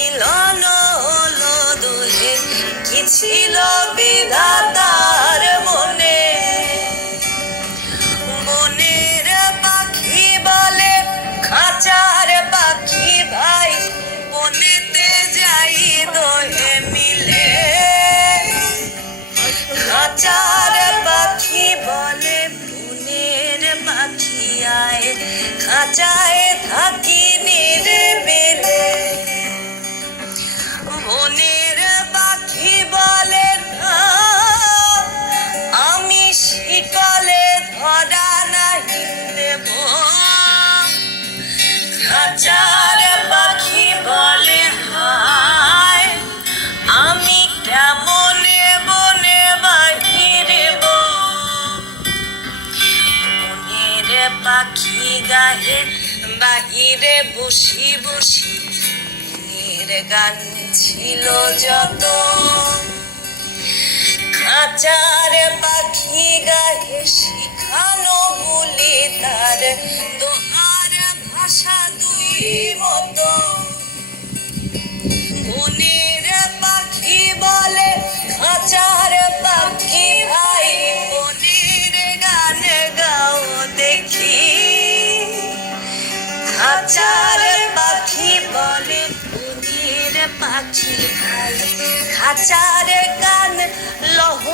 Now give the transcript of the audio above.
মিলন হলো দুহে কি ছিল বিধাতার মনে? মনের পাখি বলে, খাঁচার পাখি ভাই, বনেতে যাই দোহে মিলে। খাঁচার পাখি বলে, বনের পাখি আয়, খাঁচায় থাকি বনের পাখি বলে আমি শিকলে ধরা নাহি দেব। খাঁচার পাখি বলে হায়। আমি কেমনে বনে বাহিরে বনের পাখি গায়ে বাহিরে বসি বসি গান ছিল যত। খাঁচার পাখি গায়ে শিখানো বলে তার দোহার ভাষা দুই মতো। মনের পাখি বলে, খাঁচার পাখি ভাই মনের গান গাও দেখি। খাঁচার পাখি বলে পাখি ভাই খাচারে গান লহ